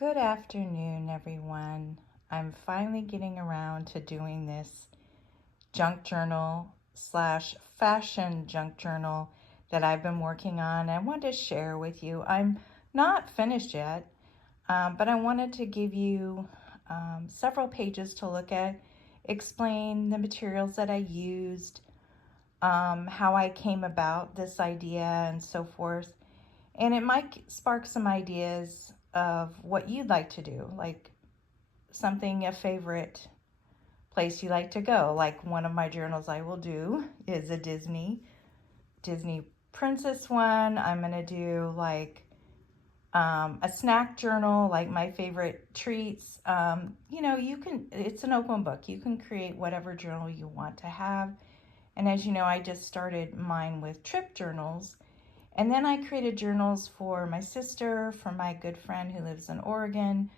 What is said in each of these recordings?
Good afternoon, everyone. I'm finally getting around to doing this junk journal slash fashion junk journal that I've been working on. I wanted to share with you. I'm not finished yet, but I wanted to give you several pages to look at, explain the materials that I used, how I came about this idea, and so forth. And it might spark some ideas of what you'd like to do, like something, a favorite place you like to go. Like one of my journals I will do is a Disney princess one. I'm gonna do like a snack journal, like my favorite treats. You can, it's an open book. You can create whatever journal you want to have. And as you know, I just started mine with trip journals. And then I created journals for my sister, for my good friend who lives in Oregon.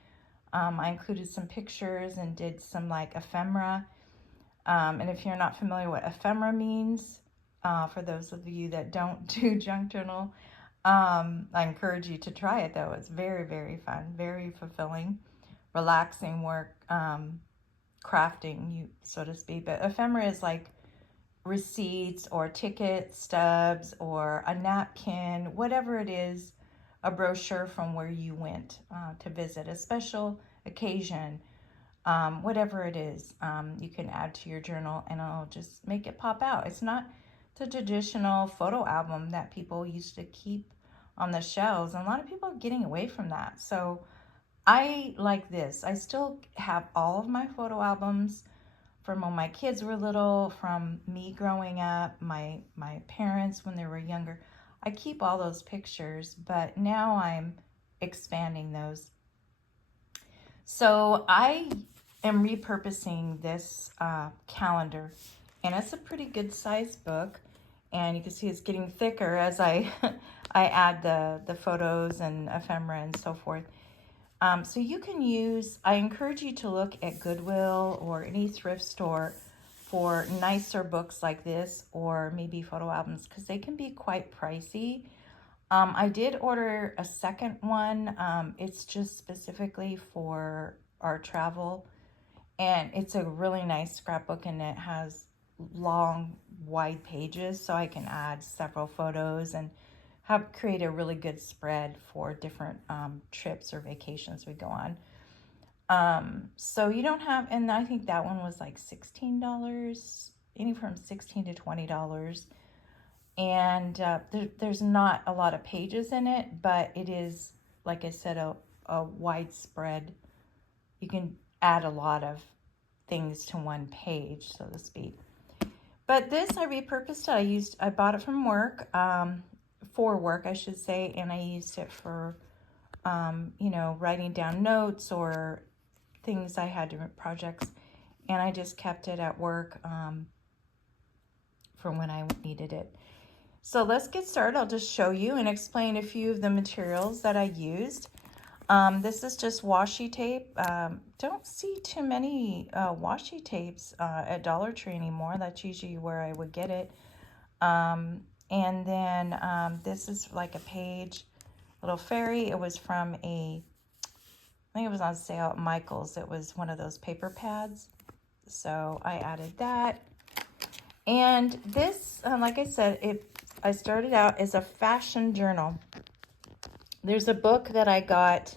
I included some pictures and did some like ephemera. And if you're not familiar what ephemera means, for those of you that don't do junk journal, I encourage you to try it though. It's very, very fun, very fulfilling, relaxing work, crafting, so to speak. But ephemera is like receipts or ticket stubs or a napkin, whatever it is, a brochure from where you went to visit, a special occasion, whatever it is, you can add to your journal and it'll just make it pop out. It's not the traditional photo album that people used to keep on the shelves, and a lot of people are getting away from that. So I like this. I still have all of my photo albums from when my kids were little, from me growing up, my parents when they were younger. I keep all those pictures, but now I'm expanding those. So I am repurposing this calendar, and it's a pretty good sized book, and you can see it's getting thicker as I I add the photos and ephemera and so forth. So you can use, I encourage you to look at Goodwill or any thrift store for nicer books like this, or maybe photo albums, because they can be quite pricey. I did order a second one. It's just specifically for our travel, and it's a really nice scrapbook, and it has long, wide pages, so I can add several photos and create a really good spread for different trips or vacations we go on. So you don't have, and I think that one was like $16, any from $16 to $20. And there's not a lot of pages in it, but it is, like I said, a widespread. You can add a lot of things to one page, so to speak. But this, I repurposed it. I bought it from work, for work, I should say, and I used it for, writing down notes or things I had, different projects, and I just kept it at work for when I needed it. So let's get started. I'll just show you and explain a few of the materials that I used. This is just washi tape. Don't see too many washi tapes at Dollar Tree anymore. That's usually where I would get it. And then this is like a page, little fairy. It was from I think it was on sale at Michael's. It was one of those paper pads. So I added that. And this, like I said, I started out as a fashion journal. There's a book that I got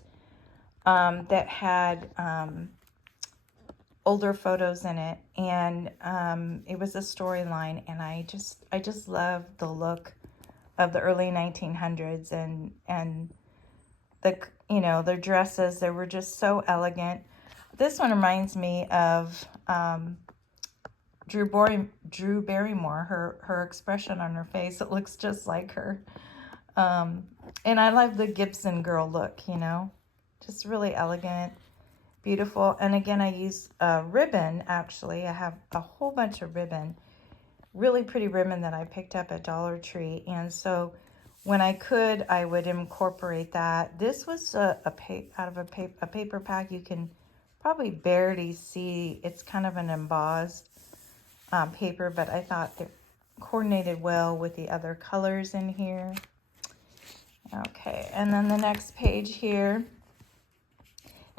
that had older photos in it, and it was a storyline, and I just love the look of the early 1900s, and their dresses. They were just so elegant. This one reminds me of Drew Barrymore. Her expression on her face, it looks just like her. And I love the Gibson girl look, just really elegant, beautiful. And again, I use ribbon. Actually, I have a whole bunch of ribbon, really pretty ribbon that I picked up at Dollar Tree. And so when I could, I would incorporate that. This was out of a paper pack. You can probably barely see. It's kind of an embossed paper, but I thought it coordinated well with the other colors in here. Okay, and then the next page here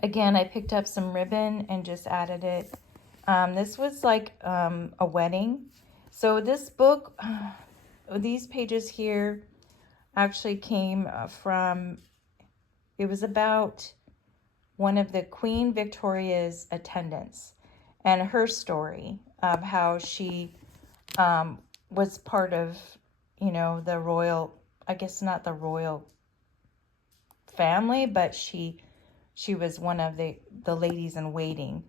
Again, I picked up some ribbon and just added it. This was like a wedding. So this book, these pages here actually came from, it was about one of the Queen Victoria's attendants and her story of how she was part of, you know, the royal, I guess not the royal family, but she was one of the ladies in waiting.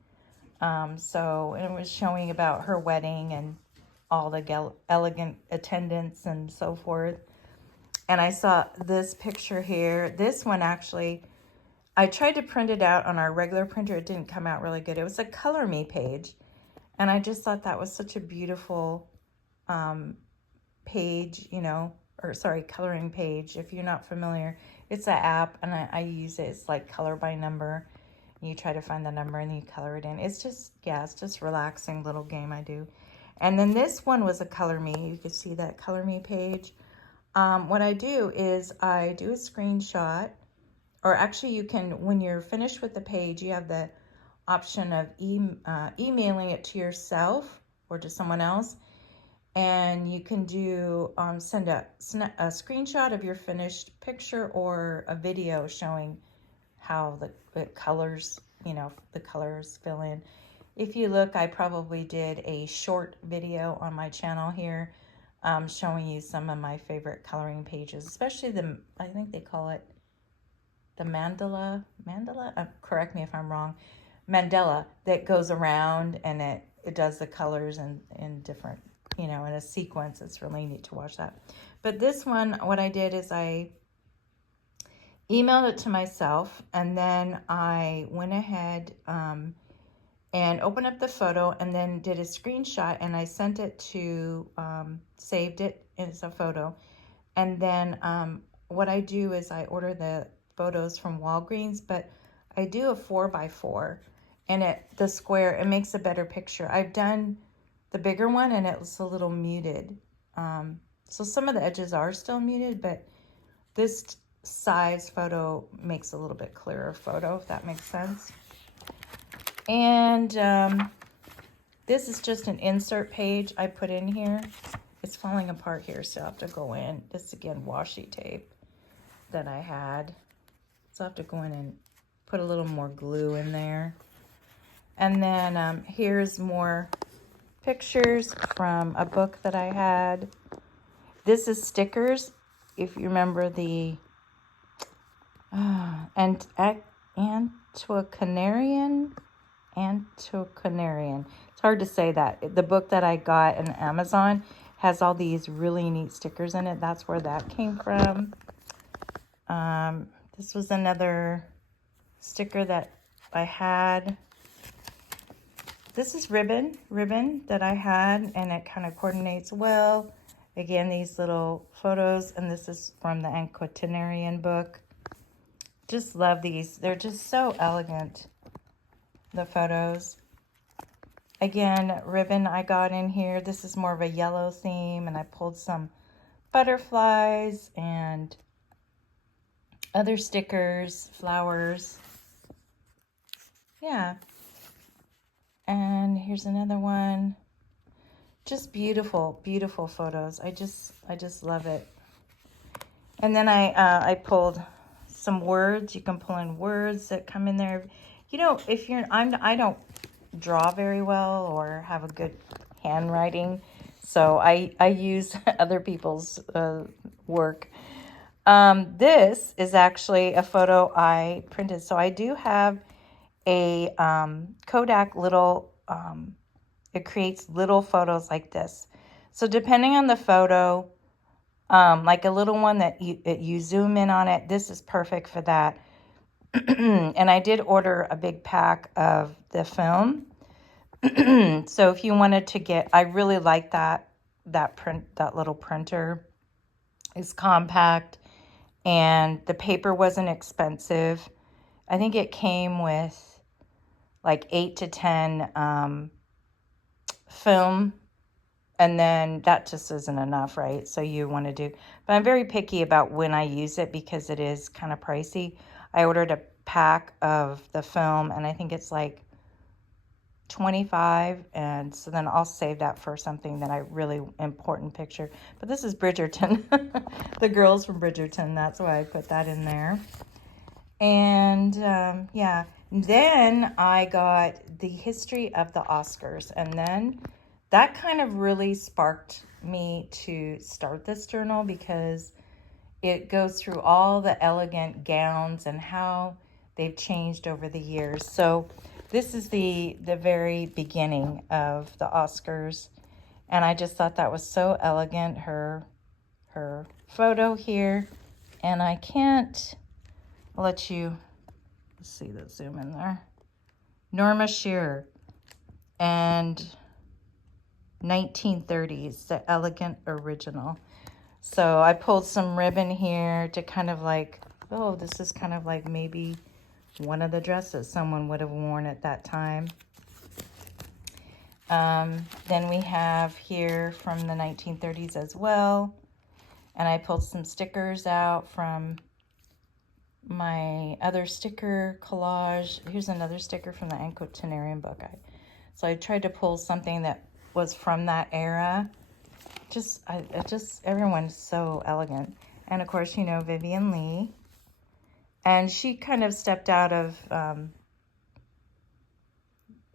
So it was showing about her wedding and all the elegant attendants and so forth. And I saw this picture here. This one actually, I tried to print it out on our regular printer. It didn't come out really good. It was a Color Me page. And I just thought that was such a beautiful page, you know, or sorry, coloring page. If you're not familiar, it's an app and I use it. It's like color by number. You try to find the number and you color it in. It's just, yeah, it's just relaxing little game I do. And then this one was a Color Me. You could see that Color Me page. What I do is I do a screenshot, or actually you can, when you're finished with the page, you have the option of emailing it to yourself or to someone else. And you can do, send a screenshot of your finished picture or a video showing how the colors, you know, the colors fill in. If you look, I probably did a short video on my channel here showing you some of my favorite coloring pages, especially the, I think they call it the mandala, correct me if I'm wrong, mandala, that goes around and it does the colors in different, you know, in a sequence. It's really neat to watch that. But this one, what I did is I emailed it to myself, and then I went ahead and opened up the photo and then did a screenshot, and I sent it to, saved it as a photo. And then what I do is I order the photos from Walgreens, but I do a 4x4, and the square, it makes a better picture. I've done the bigger one and it's a little muted. So some of the edges are still muted, but this size photo makes a little bit clearer photo, if that makes sense. And this is just an insert page I put in here. It's falling apart here, so I'll have to go in. This, again, washi tape that I had. So I'll have to go in and put a little more glue in there. And then here's more pictures from a book that I had. This is stickers. If you remember the Antiquarian. It's hard to say that. The book that I got on Amazon has all these really neat stickers in it. That's where that came from. This was another sticker that I had. This is ribbon that I had, and it kind of coordinates well. Again, these little photos, and this is from the Antiquarian book. Just love these. They're just so elegant, the photos. Again, ribbon I got in here. This is more of a yellow theme, and I pulled some butterflies and other stickers, flowers. Yeah. And here's another one. Just beautiful, beautiful photos. I just love it. And then I pulled some words. You can pull in words that come in there. You know, if you're, I don't draw very well or have a good handwriting, so I use other people's work. This is actually a photo I printed. So I do have a Kodak little, it creates little photos like this. So depending on the photo, like a little one that you zoom in on it, this is perfect for that. And I did order a big pack of the film. So if you wanted to get, I really like that little printer. It's compact, and the paper wasn't expensive. I think it came with like 8 to 10 film, and then that just isn't enough, right? So you want to do, but I'm very picky about when I use it because it is kind of pricey. I ordered a pack of the film, and I think it's like 25, and so then I'll save that for something that I really important picture. But this is Bridgerton, the girls from Bridgerton. That's why I put that in there. And yeah, then I got the history of the Oscars, and then that kind of really sparked me to start this journal, because it goes through all the elegant gowns and how they've changed over the years. So this is the very beginning of the Oscars, and I just thought that was so elegant, her photo here. And I can't let you, let's see, let's zoom in there. Norma Shearer, and 1930s, the elegant original. So I pulled some ribbon here to kind of like, oh, this is kind of like maybe one of the dresses someone would have worn at that time. Then we have here from the 1930s as well. And I pulled some stickers out from my other sticker collage. Here's another sticker from the Anquatinarian book. So I tried to pull something that was from that era. Everyone's so elegant. And of course, you know, Vivian Leigh. And she kind of stepped out of,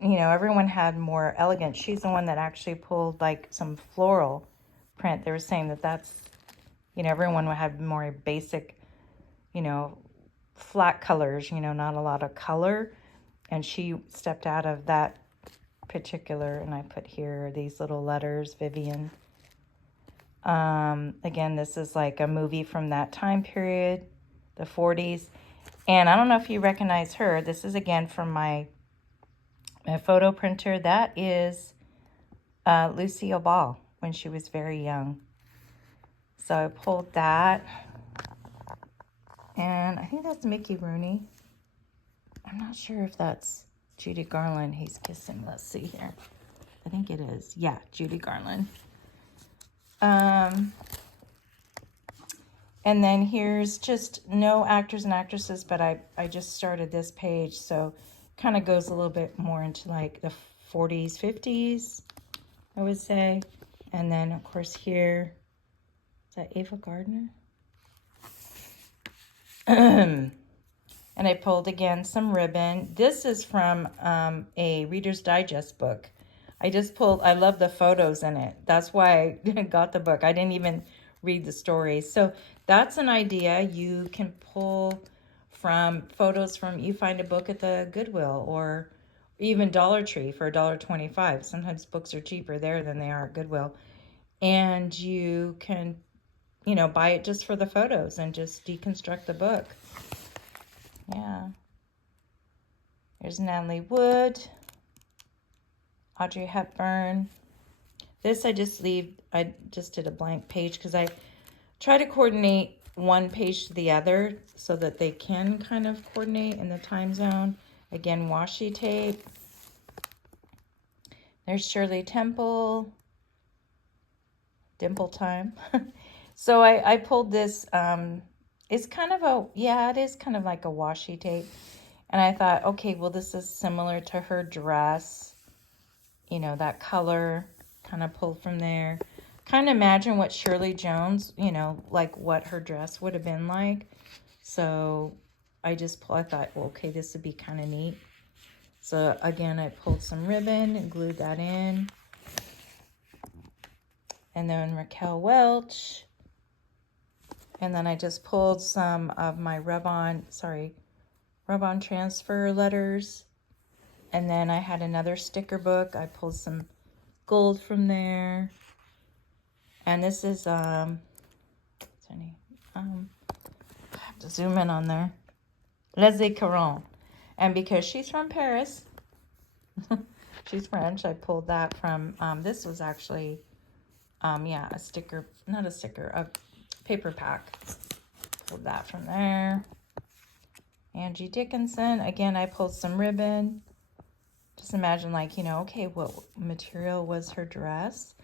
you know, everyone had more elegant. She's the one that actually pulled like some floral print. They were saying that that's, you know, everyone had more basic, you know, flat colors, you know, not a lot of color. And she stepped out of that particular, and I put here these little letters, Vivian. Again, this is like a movie from that time period, the 40s. And I don't know if you recognize her. This is again from my photo printer. That is Lucille Ball when she was very young. So I pulled that. And I think that's Mickey Rooney. I'm not sure if that's Judy Garland he's kissing. Let's see here. I think it is. Yeah, Judy Garland. And then here's just no actors and actresses, but I just started this page, so kind of goes a little bit more into like the 40s, 50s, I would say. And then, of course, here, is that Ava Gardner? And I pulled, again, some ribbon. This is from a Reader's Digest book. I love the photos in it. That's why I got the book. I didn't even read the stories. So that's an idea. You can pull from photos from, you find a book at the Goodwill or even Dollar Tree for $1.25. Sometimes books are cheaper there than they are at Goodwill. And you can, you know, buy it just for the photos and just deconstruct the book. Yeah. There's Natalie Wood, Audrey Hepburn. This I just did a blank page because I try to coordinate one page to the other so that they can kind of coordinate in the time zone. Again, washi tape. There's Shirley Temple. Dimple time. So I pulled this, it's kind of it is kind of like a washi tape. And I thought, okay, well, this is similar to her dress. You know, that color, kind of pulled from there. Kind of imagine what Shirley Jones, you know, like what her dress would have been like. So I thought, well, okay, this would be kind of neat. So again, I pulled some ribbon and glued that in. And then Raquel Welch. And then I just pulled some of my rub-on transfer letters. And then I had another sticker book. I pulled some gold from there. And this is, what's her name? I have to zoom in on there. Leslie Caron. And because she's from Paris, she's French, I pulled that from, this was actually, yeah, a sticker, not a sticker, a paper pack. Pulled that from there. Angie Dickinson. Again, I pulled some ribbon. Just imagine, like, you know, okay, what material was her dress?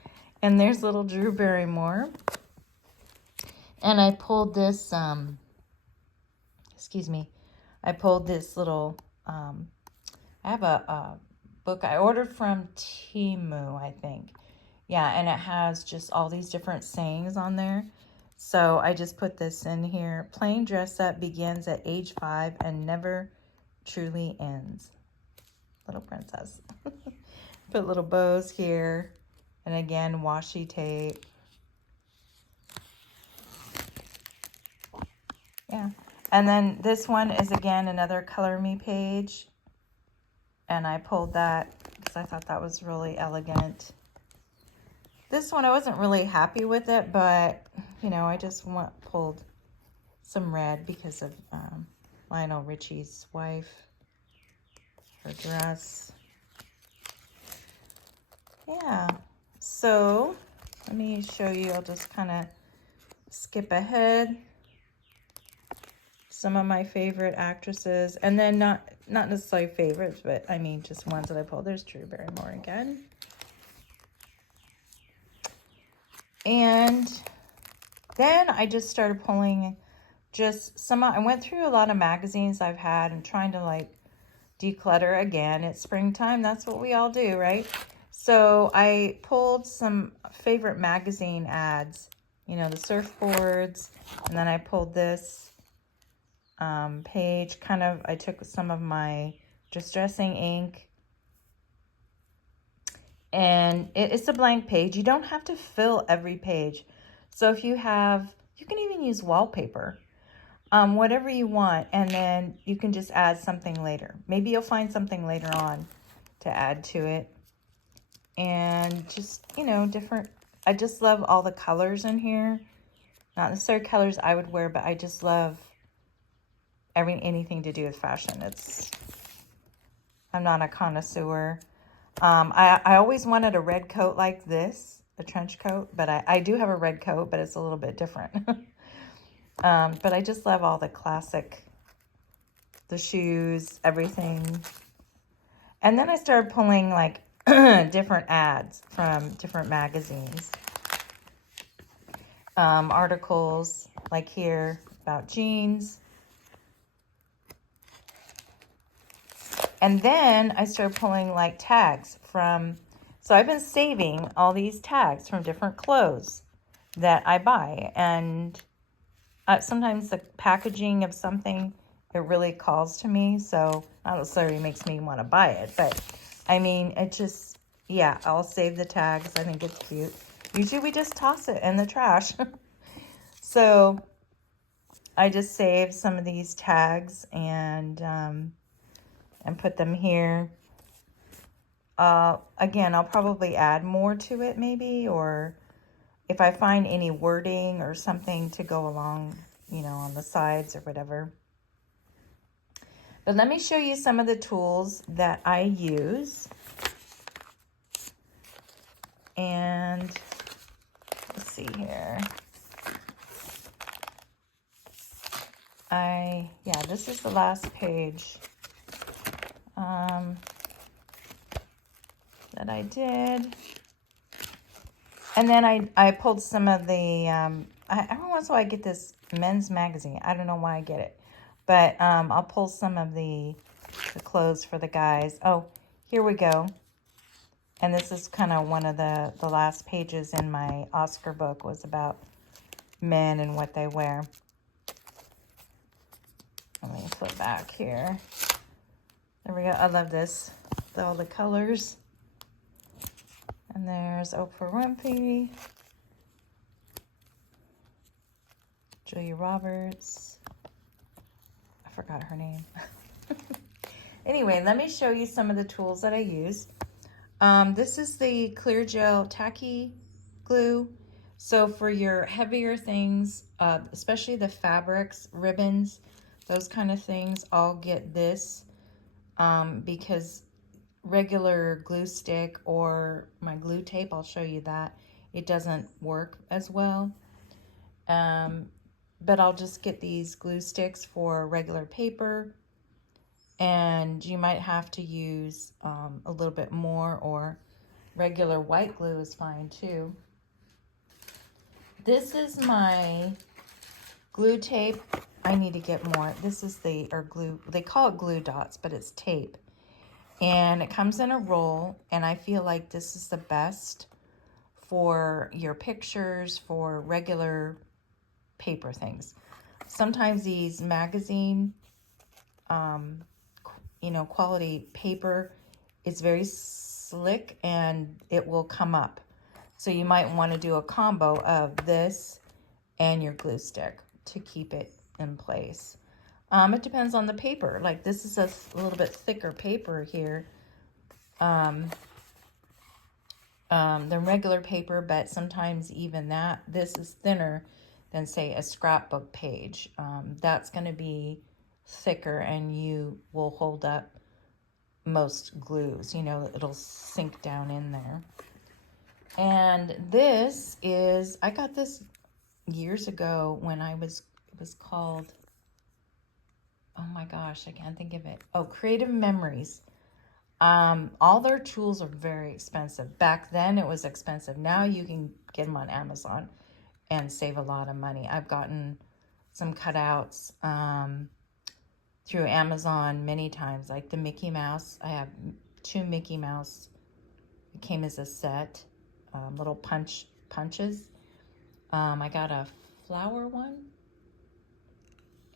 And there's little Drew Barrymore. And I pulled this, I pulled this little, I have a book I ordered from Temu, I think. Yeah, and it has just all these different sayings on there. So I just put this in here. Plain dress up begins at age 5 and never truly ends. Little princess. Put little bows here. And again, washi tape. Yeah. And then this one is again another Color Me page. And I pulled that because I thought that was really elegant. This one I wasn't really happy with it, but you know, I just pulled some red because of Lionel Richie's wife, her dress. Yeah, so let me show you. I'll just kind of skip ahead. Some of my favorite actresses, and then not necessarily favorites, but I mean just ones that I pulled. There's Drew Barrymore again. And then I just started pulling just some. I went through a lot of magazines I've had and trying to like declutter again. It's springtime. That's what we all do, right? So I pulled some favorite magazine ads, you know, the surfboards, and then I pulled this page. Kind of, I took some of my distressing ink, and it's a blank page. You don't have to fill every page. So if you have, you can even use wallpaper, whatever you want, and then you can just add something later. Maybe you'll find something later on to add to it. And just, you know, different, I just love all the colors in here. Not necessarily colors I would wear, but I just love anything to do with fashion. I'm not a connoisseur. I always wanted a red coat like this, a trench coat, but I do have a red coat, but it's a little bit different. But I just love all the classic, the shoes, everything. And then I started pulling like different ads from different magazines. Articles like here about jeans. And then I started pulling like tags from, so I've been saving all these tags from different clothes that I buy. And sometimes the packaging of something, it really calls to me. So not necessarily makes me want to buy it, but I mean, it just, yeah, I'll save the tags. I think it's cute. Usually we just toss it in the trash. So I just saved some of these tags and put them here. Again, I'll probably add more to it maybe, or if I find any wording or something to go along, you know, on the sides or whatever. But let me show you some of the tools that I use. And let's see here. Yeah, this is the last page that I did. And then I pulled some of the, every once in a while I get this men's magazine. I don't know why I get it. But I'll pull some of the clothes for the guys. Oh, here we go. And this is kind of one of the last pages in my Oscar book was about men and what they wear. Let me flip back here. There we go. I love this. All the colors. And there's Oprah Winfrey. Julia Roberts. I forgot her name. Anyway, let me show you some of the tools that I use. This is the Clear Gel Tacky Glue. So for your heavier things, especially the fabrics, ribbons, those kind of things, I'll get this because regular glue stick or my glue tape, I'll show you that, it doesn't work as well. But I'll just get these glue sticks for regular paper, and you might have to use a little bit more, or regular white glue is fine too. This is my glue tape. I need to get more. This is or glue. They call it glue dots, but it's tape. And it comes in a roll, and I feel like this is the best for your pictures, for regular paper things. Sometimes these magazine, quality paper is very slick and it will come up. So you might want to do a combo of this and your glue stick to keep it in place. It depends on the paper. Like this is a little bit thicker paper here than regular paper, but sometimes even this is thinner than say a scrapbook page. That's going to be thicker and you will hold up most glues. It'll sink down in there. And this is, I got this years ago when it was called, oh my gosh, I can't think of it. Oh, Creative Memories. All their tools are very expensive. Back then it was expensive. Now you can get them on Amazon and save a lot of money. I've gotten some cutouts through Amazon many times, like the Mickey Mouse. I have 2 Mickey Mouse. It came as a set, little punches. I got a flower one.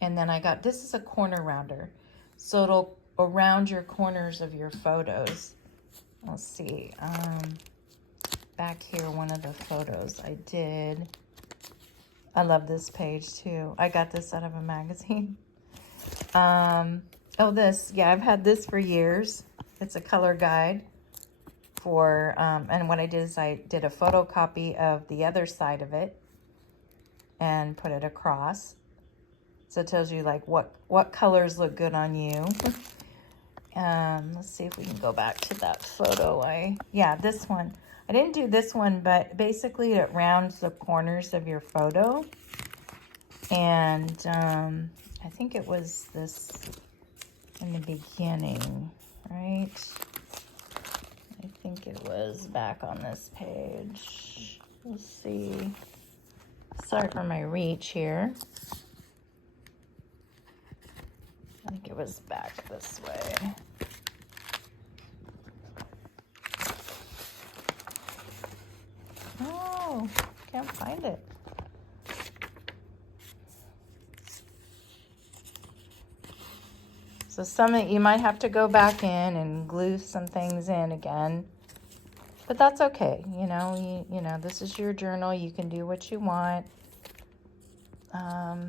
And then I got, this is a corner rounder. So it'll around your corners of your photos. Let's see. Back here, one of the photos I did. I love this page too. I got this out of a magazine. This, yeah, I've had this for years. It's a color guide for, and what I did is I did a photocopy of the other side of it and put it across. So it tells you like what colors look good on you. Let's see if we can go back to that photo. This one. I didn't do this one, but basically it rounds the corners of your photo. And I think it was this in the beginning, right? I think it was back on this page. Let's see. Sorry for my reach here. I think it was back this way. Oh, can't find it. So you might have to go back in and glue some things in again. But that's okay. You know, this is your journal. You can do what you want. I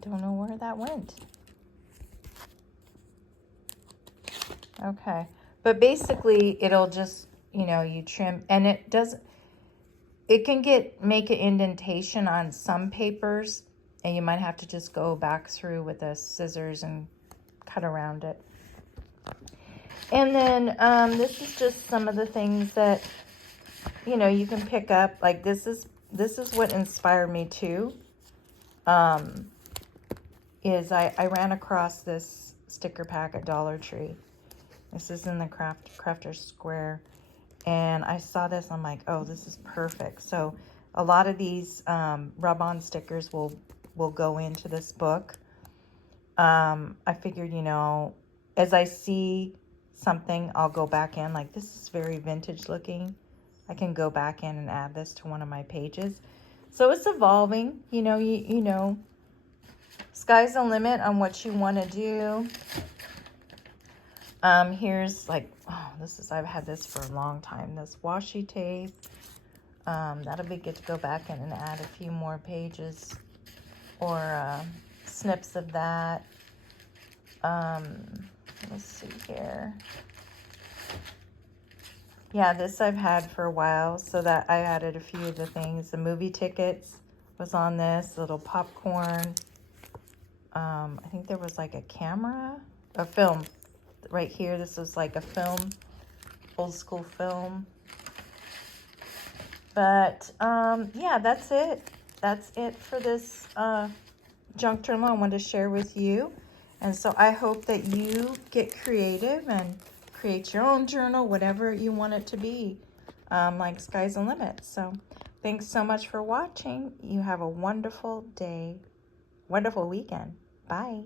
don't know where that went. Okay. But basically, it'll just, you trim. And it can make an indentation on some papers. And you might have to just go back through with the scissors and cut around it. And then this is just some of the things that, you can pick up. Like this is what inspired me too. Is I ran across this sticker pack at Dollar Tree. This is in the Crafter's Square. And I saw this, I'm like, oh, this is perfect. So a lot of these rub-on stickers will go into this book. I figured, as I see something, I'll go back in. Like, this is very vintage looking. I can go back in and add this to one of my pages. So it's evolving, you know, sky's the limit on what you want to do. Here's like, I've had this for a long time. This washi tape. That'll be good to go back in and add a few more pages or snips of that. Let's see here. Yeah, this I've had for a while, so that I added a few of the things. The movie tickets was on this, little popcorn. I think there was like a film right here. This was like a film, old school film. But yeah, that's it. That's it for this junk journal I wanted to share with you. And so I hope that you get creative and create your own journal, whatever you want it to be. Like sky's the limit. So thanks so much for watching. You have a wonderful day. wonderful weekend. Bye.